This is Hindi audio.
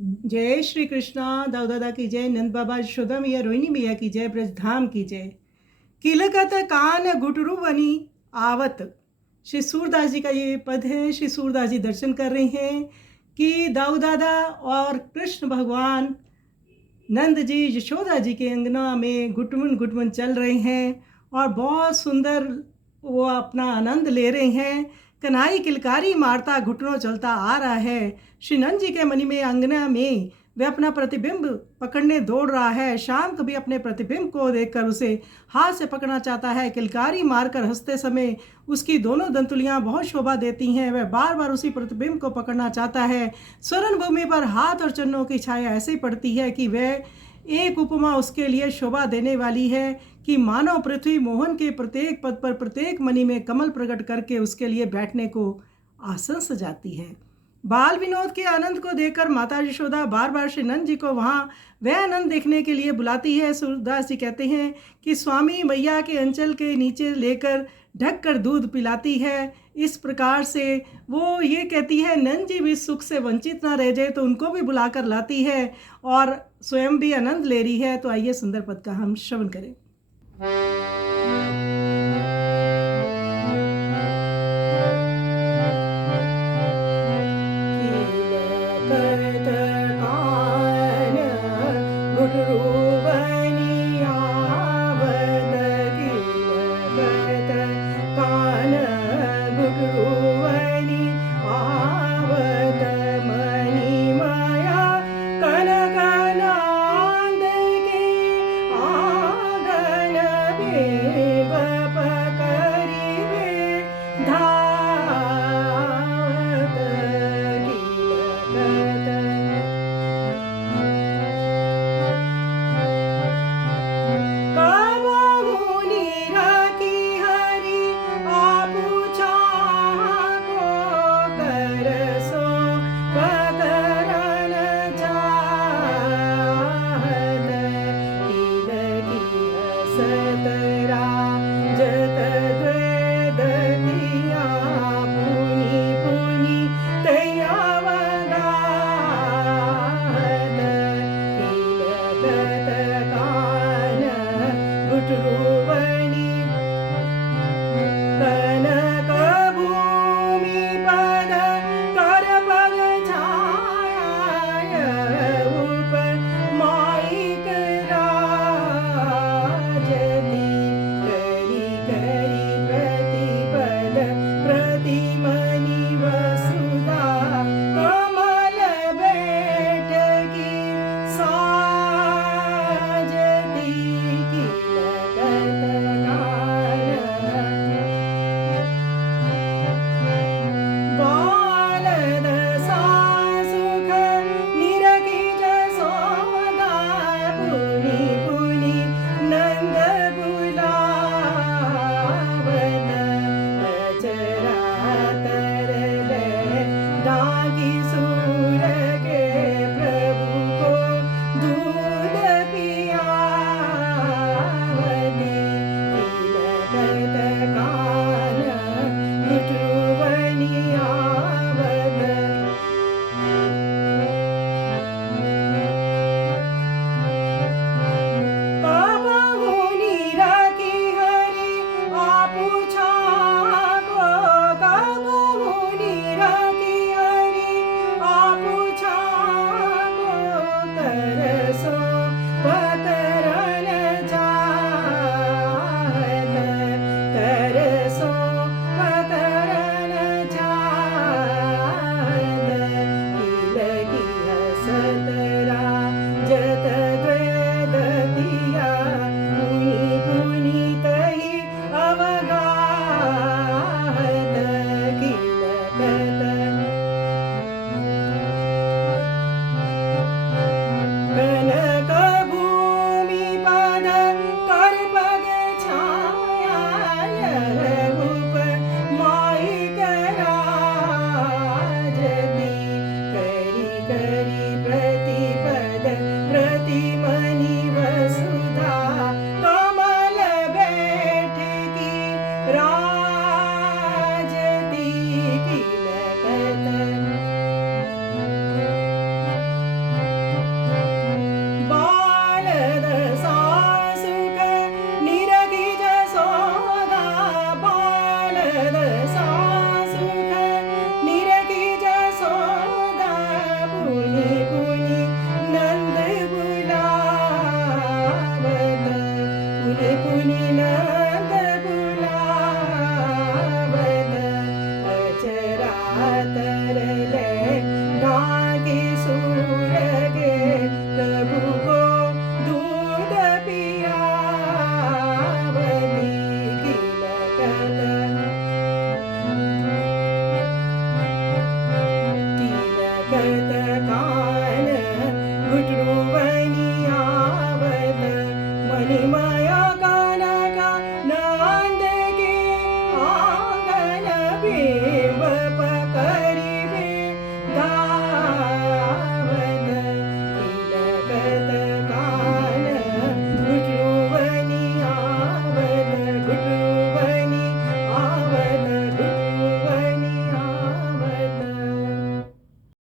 जय श्री कृष्णा। दाऊ दादा की जय, नंद बाबा यशोदा मैया रोहिणी मैया की जय, ब्रजधाम की जय। किलकत कान गुटरू बनी आवत। श्री सूरदास जी का ये पद है। श्री सूरदास जी दर्शन कर रहे हैं कि दाऊ दादा और कृष्ण भगवान नंद जी यशोदा जी के अंगना में गुटमुन गुटमुन चल रहे हैं और बहुत सुंदर वो अपना आनंद ले रहे हैं। कन्हई किलकारी मारता घुटनों चलता आ रहा है। श्री नंद जी के मनी में अंगना में वह अपना प्रतिबिंब पकड़ने दौड़ रहा है। शाम कभी अपने प्रतिबिंब को देखकर उसे हाथ से पकड़ना चाहता है। किलकारी मारकर हंसते समय उसकी दोनों दंतुलियां बहुत शोभा देती हैं। वह बार बार उसी प्रतिबिंब को पकड़ना चाहता है। स्वर्ण भूमि पर हाथ और चरणों की छाया ऐसी पड़ती है कि वह एक उपमा उसके लिए शोभा देने वाली है कि मानव पृथ्वी मोहन के प्रत्येक पद पर प्रत्येक मणि में कमल प्रकट करके उसके लिए बैठने को आसन सजाती है। बाल विनोद के आनंद को देखकर माता यशोदा बार बार श्री नंद जी को वहाँ वह आनंद देखने के लिए बुलाती है। सूरदास जी कहते हैं कि स्वामी मैया के अंचल के नीचे लेकर ढक कर दूध पिलाती है। इस प्रकार से वो ये कहती है नंद जी भी सुख से वंचित ना रह जाए, तो उनको भी बुलाकर लाती है और स्वयं भी आनंद ले रही है। तो आइए सुंदर पद का हम श्रवण करें।